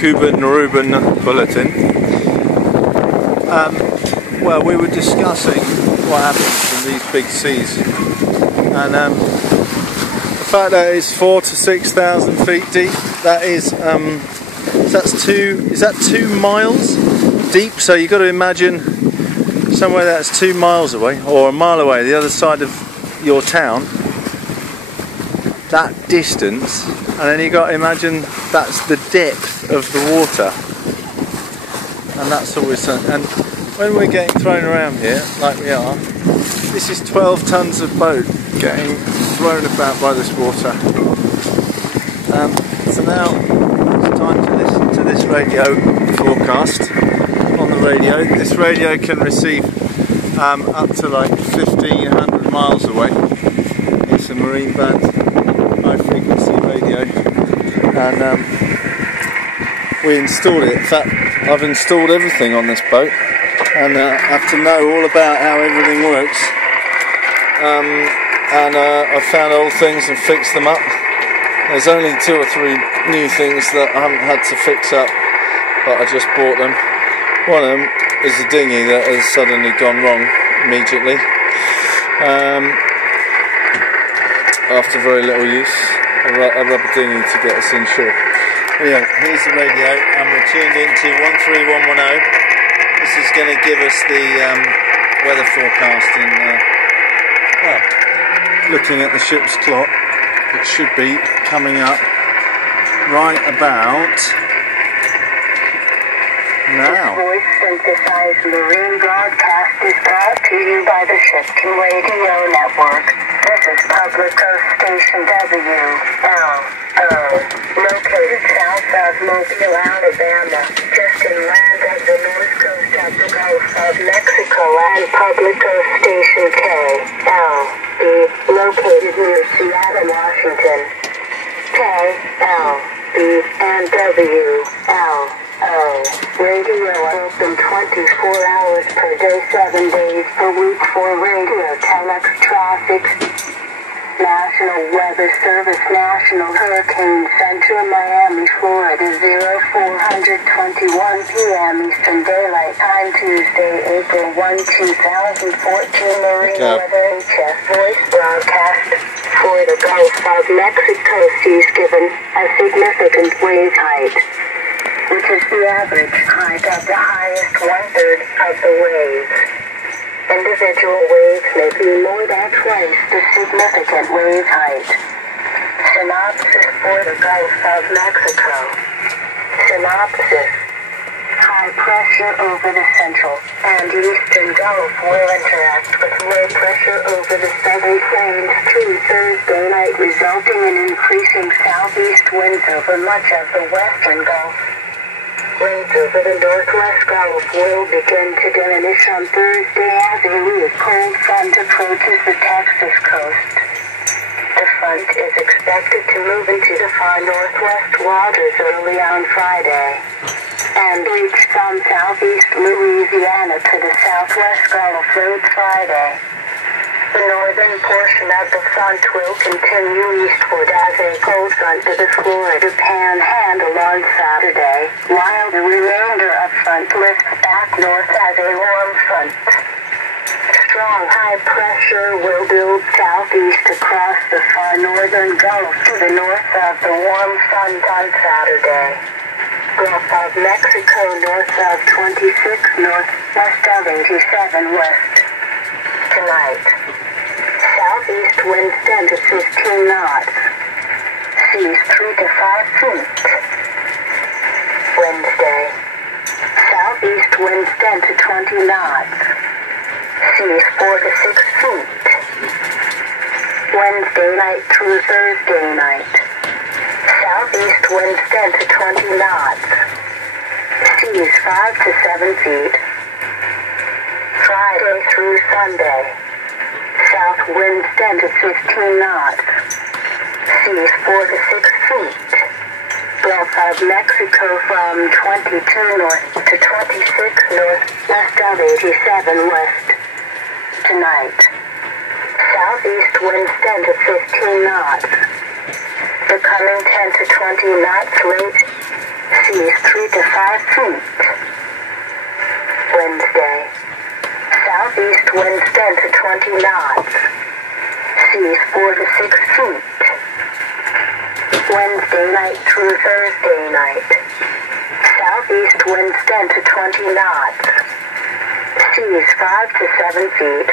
Cuba Naruban Bulletin. Well, we were discussing what happens in these big seas, and the fact that it's 4,000 to 6,000 feet deep. That is, is that 2 miles deep? So you've got to imagine somewhere that's 2 miles away, or a mile away, the other side of your town. That distance, and then you've got to imagine that's the depth of the water, and that's always. And when we're getting thrown around here, like we are, this is 12 tons of boat getting thrown about by this water. So now it's time to listen to this radio forecast on the radio. This radio can receive up to like 1,500 miles away. It's a marine band high frequency radio, and we installed it. In fact, I've installed everything on this boat, and I have to know all about how everything works. I've found old things and fixed them up. There's only 2 or 3 new things that I haven't had to fix up, but I just bought them. One of them is a dinghy that has suddenly gone wrong immediately. After very little use, a rubber dinghy to get us inshore. Anyway, here's the radio, and we're tuned into 13110. This is going to give us the weather forecast in, well, looking at the ship's clock, it should be coming up right about now. This voice synthesized marine broadcast is brought to you by the Shipton Radio Network. This is Public Coast Station WLO, located south of Mobile, Alabama, just inland of the north coast of the Gulf of Mexico, and Public Coast Station KLB, located near Seattle, Washington. KLB and WLO. Radio open 24 hours per day, 7 days per week for radio, telex, traffic. National Weather Service, National Hurricane Center, Miami, Florida, 0421 p.m. Eastern Daylight Time, Tuesday, April 1, 2014. Marine Weather HF voice broadcast for the Gulf of Mexico seas given a significant wave height, which is the average height of the highest 1/3 of the waves. Individual waves may be more than twice the significant wave height. Synopsis for the Gulf of Mexico. Synopsis. High pressure over the central and eastern Gulf will interact with low pressure over the southern plains through Thursday night, resulting in increasing southeast winds over much of the western Gulf. Winds over the northwest Gulf will begin to diminish on Thursday as a weak cold front approaches the Texas coast. The front is expected to move into the far northwest waters early on Friday and reach from southeast Louisiana to the southwest Gulf late Friday. The northern portion of the front will continue eastward as a cold front to the Florida Panhandle on Saturday, while the remainder of front lifts back north as a warm front. Strong high pressure will build southeast across the far northern Gulf to the north of the warm front on Saturday. Gulf of Mexico north of 26 north, west of 87 west. Tonight. Southeast winds 10 to 15 knots. Seas 3 to 5 feet. Wednesday. Southeast winds 10 to 20 knots. Seas 4 to 6 feet. Wednesday night through Thursday night. Southeast winds 10 to 20 knots. Seas 5 to 7 feet. Friday through Sunday. South winds 10 to 15 knots. Seas 4 to 6 feet. Gulf of Mexico from 22 north to 26 north, west of 87 west. Tonight. Southeast winds 10 to 15 knots. Becoming 10 to 20 knots late Seas 3 to 5 feet. Wednesday. Southeast winds 10 to 20 knots. Seas 4 to 6 feet. Wednesday night through Thursday night. Southeast winds 10 to 20 knots. Seas 5 to 7 feet.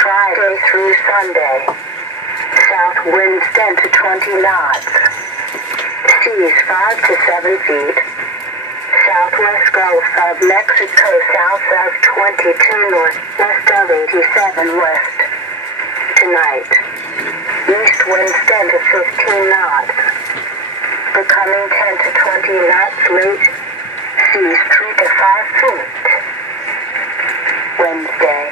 Friday through Sunday. South winds 10 to 20 knots. Seas 5 to 7 feet. Southwest Gulf of Mexico south of 22 north, west of 87 west. Tonight. East winds 10 to 15 knots. Becoming 10 to 20 knots late. Seas 3 to 5 feet. Wednesday.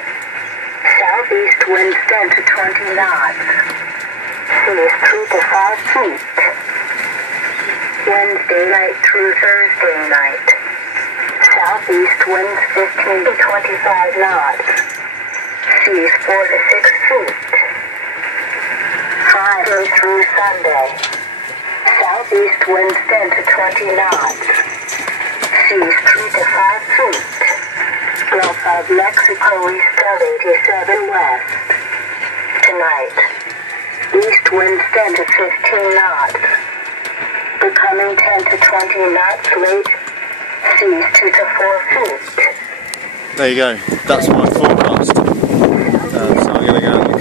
Southeast winds 10 to 20 knots. Seas 3 to 5 feet. Wednesday night through Thursday night. Southeast winds 15 to 25 knots. Seas 4 to 6 feet. Friday through Sunday. Southeast winds 10 to 20 knots. Seas 3 to 5 feet. Gulf of Mexico east of 87 west. Tonight. East winds 10 to 15 knots. Becoming 10 to 20 knots late. Seas 2 to 4 feet. There you go. That's my forecast. So I'm going to go